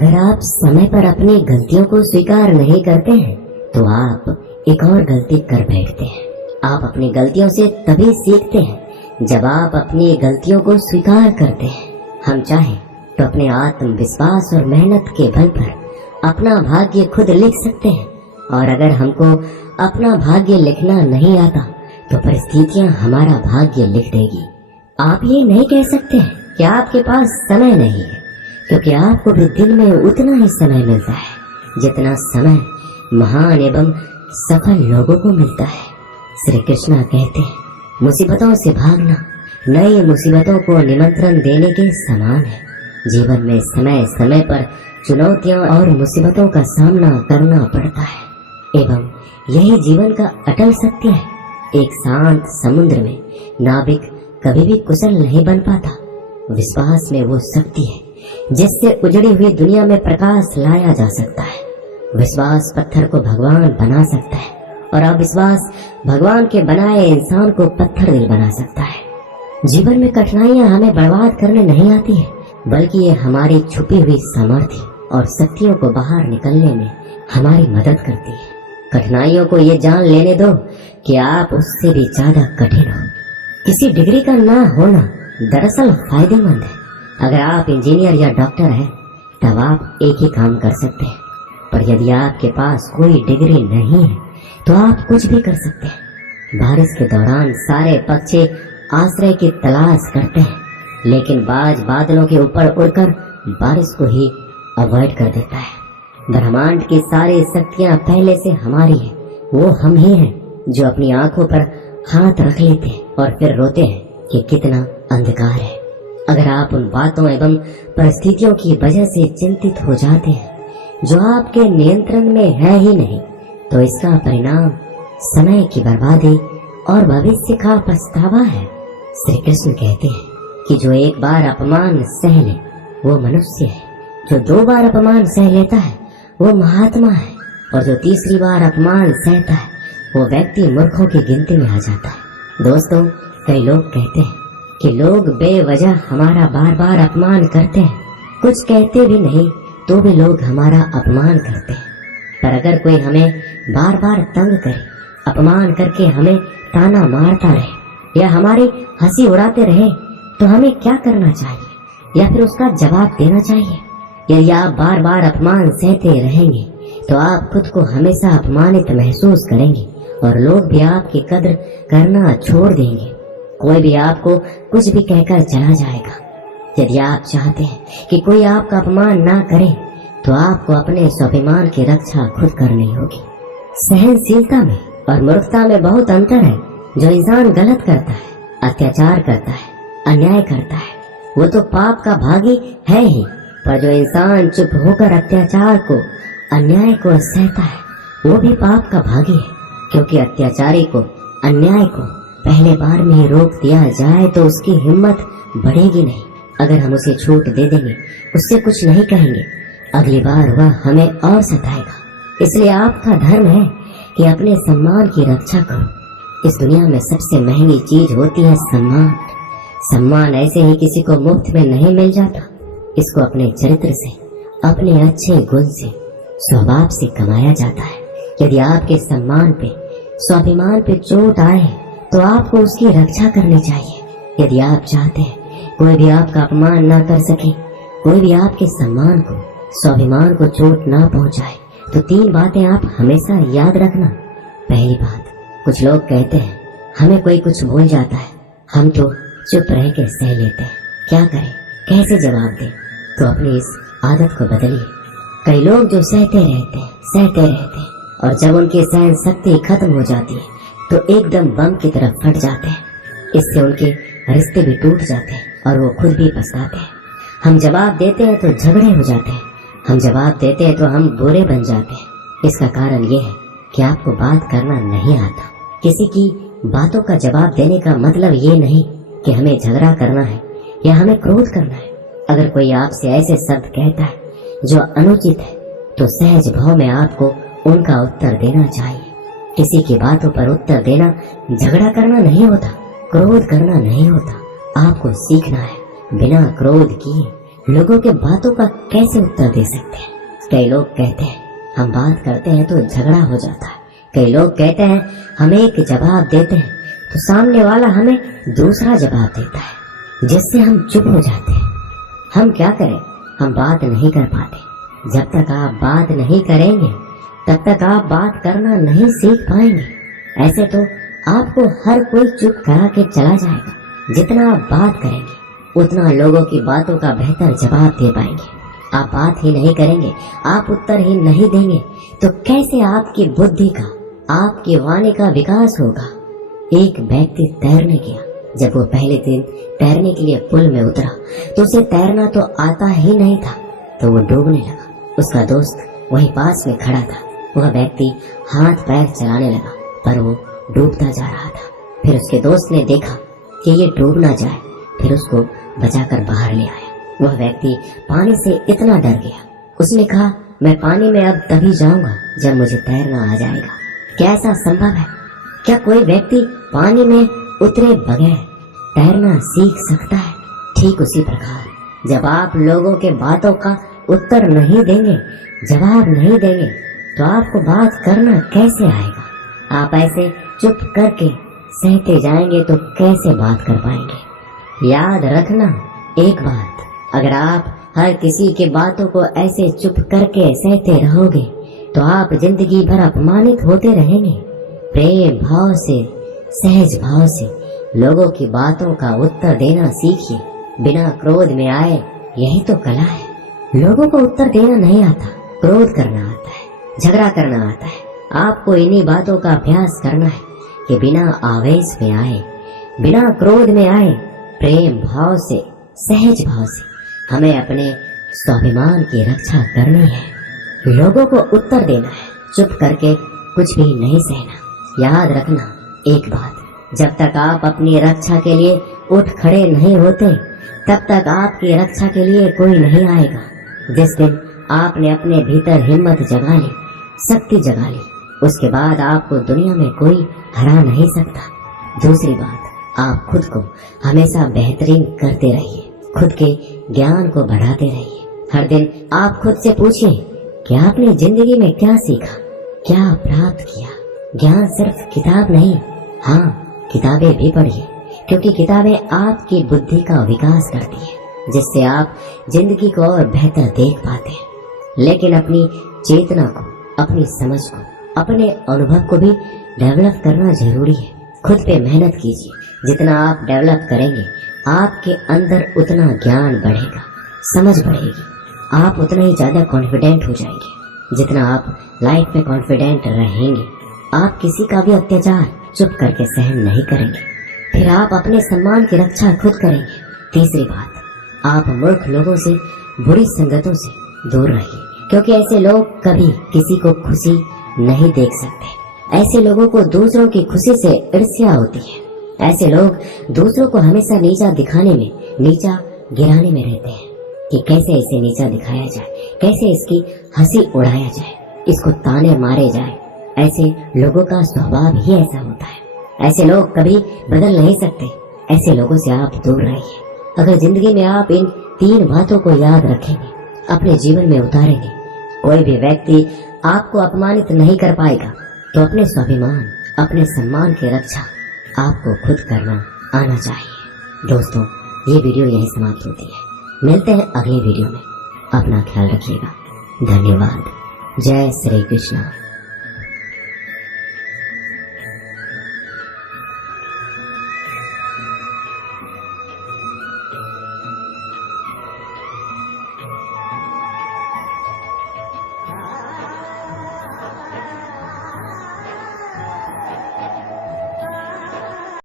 अगर आप समय पर अपनी गलतियों को स्वीकार नहीं करते हैं तो आप एक और गलती कर बैठते हैं। आप अपनी गलतियों से तभी सीखते हैं जब आप अपनी गलतियों को स्वीकार करते हैं। हम चाहें तो अपने आत्मविश्वास और मेहनत के बल पर अपना भाग्य खुद लिख सकते हैं, और अगर हमको अपना भाग्य लिखना नहीं आता तो परिस्थितियां हमारा भाग्य लिख देगी। आप ये नहीं कह सकते हैं कि आपके पास समय नहीं है, क्योंकि आपको भी दिन में उतना ही समय मिलता है जितना समय महान एवं सफल लोगों को मिलता है। श्री कृष्ण कहते हैं, मुसीबतों से भागना नई मुसीबतों को निमंत्रण देने के समान है। जीवन में समय समय पर चुनौतियां और मुसीबतों का सामना करना पड़ता है, एवं यही जीवन का अटल सत्य है। एक शांत समुद्र में नाविक कभी भी कुशल नहीं बन पाता। विश्वास में वो शक्ति है जिससे उजड़ी हुई दुनिया में प्रकाश लाया जा सकता है। विश्वास पत्थर को भगवान बना सकता है, और अविश्वास भगवान के बनाए इंसान को पत्थर दिल बना सकता है। जीवन में कठिनाइयां हमें बर्बाद करने नहीं आती है, बल्कि ये हमारी छुपी हुई सामर्थ्य और शक्तियों को बाहर निकलने में हमारी मदद करती है। कठिनाइयों को ये जान लेने दो कि आप उससे भी ज्यादा कठिन हो। किसी डिग्री का ना होना दरअसल फायदेमंद है। अगर आप इंजीनियर या डॉक्टर हैं तब आप एक ही काम कर सकते हैं, पर यदि आपके पास कोई डिग्री नहीं है तो आप कुछ भी कर सकते हैं। बारिश के दौरान सारे पक्षी आश्रय की तलाश करते हैं, लेकिन बाज बादलों के ऊपर उड़कर बारिश को ही अवॉइड कर देता है। ब्रह्मांड की सारी शक्तियां पहले से हमारी है। वो हम ही हैं जो अपनी आंखों पर हाथ रख लेते हैं और फिर रोते हैं कि कितना अंधकार है। अगर आप उन बातों एवं परिस्थितियों की वजह से चिंतित हो जाते हैं जो आपके नियंत्रण में है ही नहीं, तो इसका परिणाम समय की बर्बादी और भविष्य का पछतावा है। श्री कृष्ण कहते हैं कि जो एक बार अपमान सह ले वो मनुष्य है, जो 2 बार अपमान सह लेता है वो महात्मा है, और जो 3री बार अपमान सहता है वो व्यक्ति मूर्खों की गिनती में आ जाता है। दोस्तों, कई लोग कहते हैं कि लोग बेवजह हमारा बार बार अपमान करते हैं। कुछ कहते भी नहीं तो भी लोग हमारा अपमान करते हैं। पर अगर कोई हमें बार बार तंग करे, अपमान करके हमें ताना मारता रहे या हमारी हंसी उड़ाते रहे, तो हमें क्या करना चाहिए या फिर उसका जवाब देना चाहिए? यदि आप बार बार अपमान सहते रहेंगे तो आप खुद को हमेशा अपमानित महसूस करेंगे और लोग भी आपकी कद्र करना छोड़ देंगे। कोई भी आपको कुछ भी कहकर चला जाएगा। यदि आप चाहते हैं कि कोई आपका अपमान ना करे तो आपको अपने स्वाभिमान की रक्षा खुद करनी होगी। सहनशीलता में और मूर्खता में बहुत अंतर है। जो इंसान गलत करता है, अत्याचार करता है, अन्याय करता है, वो तो पाप का भागी है ही, पर जो इंसान चुप होकर अत्याचार को, अन्याय को सहता है वो भी पाप का भागी है, क्योंकि अत्याचारी को, अन्याय को पहले बार में ही रोक दिया जाए तो उसकी हिम्मत बढ़ेगी नहीं। अगर हम उसे छूट दे देंगे, उससे कुछ नहीं कहेंगे, अगली बार वह हमें और सताएगा। इसलिए आपका धर्म है कि अपने सम्मान की रक्षा करो। इस दुनिया में सबसे महंगी चीज होती है सम्मान। सम्मान ऐसे ही किसी को मुफ्त में नहीं मिल जाता। इसको अपने चरित्र से, अपने अच्छे गुण से, स्वभाव से कमाया जाता है। यदि आपके सम्मान पे, स्वाभिमान पे चोट आए तो आपको उसकी रक्षा करनी चाहिए। यदि आप चाहते हैं कोई भी आपका अपमान ना कर सके, कोई भी आपके सम्मान को, स्वाभिमान को चोट ना पहुंचाए, तो 3 बातें आप हमेशा याद रखना। पहली बात, कुछ लोग कहते हैं हमें कोई कुछ बोल जाता है, हम तो चुप रह के सह लेते हैं, क्या करें, कैसे जवाब दें? तो अपनी इस आदत को बदलिए। कई लोग जो सहते रहते हैं और जब उनकी सहन शक्ति खत्म हो जाती है तो एकदम बम की तरफ फट जाते हैं। इससे उनके रिश्ते भी टूट जाते हैं और वो खुद भी पछताते हैं। हम जवाब देते हैं तो झगड़े हो जाते हैं, हम जवाब देते हैं तो हम बुरे बन जाते हैं। इसका कारण ये है कि आपको बात करना नहीं आता। किसी की बातों का जवाब देने का मतलब ये नहीं कि हमें झगड़ा करना है या हमें क्रोध करना है। अगर कोई आपसे ऐसे शब्द कहता है जो अनुचित है तो सहज भाव में आपको उनका उत्तर देना चाहिए। किसी की बातों पर उत्तर देना झगड़ा करना नहीं होता, क्रोध करना नहीं होता। आपको सीखना है बिना क्रोध किए लोगों के बातों का कैसे उत्तर दे सकते हैं? कई लोग कहते हैं हम बात करते हैं तो झगड़ा हो जाता है। कई लोग कहते हैं हम एक जवाब देते हैं तो सामने वाला हमें दूसरा जवाब देता है, जिससे हम चुप हो जाते हैं। हम क्या करें, हम बात नहीं कर पाते। जब तक आप बात नहीं करेंगे तब तक आप बात करना नहीं सीख पाएंगे। ऐसे तो आपको हर कोई चुप करा के चला जाएगा। जितना आप बात करेंगे उतना लोगों की बातों का बेहतर जवाब दे पाएंगे। आप बात ही नहीं करेंगे, आप उत्तर ही नहीं देंगे तो कैसे आपकी बुद्धि का, आपकी वाणी का विकास होगा? एक व्यक्ति तैरने गया। जब वो पहले दिन तैरने के लिए पुल में उतरा तो उसे तैरना तो आता ही नहीं था, तो वो डूबने लगा। उसका दोस्त वहीं पास में खड़ा था। वह व्यक्ति हाथ पैर चलाने लगा पर वो डूबता जा रहा था। फिर उसके दोस्त ने देखा कि ये डूब ना जाए, फिर उसको बचाकर बाहर ले आया। वह व्यक्ति पानी से इतना डर गया, उसने कहा मैं पानी में अब तभी जाऊंगा जब मुझे तैरना आ जाएगा। क्या ऐसा संभव है? क्या कोई व्यक्ति पानी में उतरे बगैर तैरना सीख सकता है? ठीक उसी प्रकार जब आप लोगों के बातों का उत्तर नहीं देंगे, जवाब नहीं देंगे, तो आपको बात करना कैसे आएगा? आप ऐसे चुप करके सहते जाएंगे तो कैसे बात कर पाएंगे? याद रखना एक बात, अगर आप हर किसी के बातों को ऐसे चुप करके सहते रहोगे तो आप जिंदगी भर अपमानित होते रहेंगे। प्रेम भाव से, सहज भाव से लोगों की बातों का उत्तर देना सीखिए, बिना क्रोध में आए। यही तो कला है। लोगों को उत्तर देना नहीं आता, क्रोध करना आता है, झगड़ा करना आता है। आपको इन्हीं बातों का अभ्यास करना है कि बिना आवेश में आए, बिना क्रोध में आए, प्रेम भाव से, सहज भाव से हमें अपने स्वाभिमान की रक्षा करनी है। लोगों को उत्तर देना है, चुप करके कुछ भी नहीं सहना। याद रखना एक बात, जब तक आप अपनी रक्षा के लिए उठ खड़े नहीं होते तब तक आपकी रक्षा के लिए कोई नहीं आएगा। जिस दिन आपने अपने भीतर हिम्मत जगा ली, शक्ति जगा ली, उसके बाद आपको दुनिया में कोई हरा नहीं सकता। दूसरी बात, आप खुद को हमेशा बेहतरीन करते रहिए, खुद के ज्ञान को बढ़ाते रहिए। हर दिन आप खुद से पूछिए कि आपने जिंदगी में क्या सीखा, क्या प्राप्त किया। ज्ञान सिर्फ किताब नहीं, हाँ किताबें भी पढ़िए, क्योंकि किताबें आपकी बुद्धि का विकास करती है, जिससे आप जिंदगी को और बेहतर देख पाते हैं। लेकिन अपनी चेतना को, अपनी समझ को, अपने अनुभव को भी डेवलप करना जरूरी है। खुद पे मेहनत कीजिए। जितना आप डेवलप करेंगे आपके अंदर उतना ज्ञान बढ़ेगा, समझ बढ़ेगी, आप उतना ही ज्यादा कॉन्फिडेंट हो जाएंगे। जितना आप लाइफ में कॉन्फिडेंट रहेंगे, आप किसी का भी अत्याचार चुप करके सहन नहीं करेंगे। फिर आप अपने सम्मान की रक्षा खुद करेंगे। तीसरी बात, आप मूर्ख लोगों से, बुरी संगतों से दूर रहिए, क्योंकि ऐसे लोग कभी किसी को खुशी नहीं देख सकते। ऐसे लोगों को दूसरों की खुशी से ईर्ष्या होती है। ऐसे लोग दूसरों को हमेशा नीचा दिखाने में, नीचा गिराने में रहते हैं कि कैसे इसे नीचा दिखाया जाए, कैसे इसकी हंसी उड़ाया जाए, इसको ताने मारे जाए। ऐसे लोगों का स्वभाव ही ऐसा होता है। ऐसे लोग कभी बदल नहीं सकते। ऐसे लोगों से आप दूर रहिए। अगर जिंदगी में आप इन 3 बातों को याद रखेंगे, अपने जीवन में उतारेंगे, कोई भी व्यक्ति आपको अपमानित नहीं कर पाएगा। तो अपने स्वाभिमान, अपने सम्मान की रक्षा आपको खुद करना आना चाहिए। दोस्तों, ये वीडियो यहीं समाप्त होती है। मिलते हैं अगले वीडियो में। अपना ख्याल रखिएगा। धन्यवाद। जय श्री कृष्ण।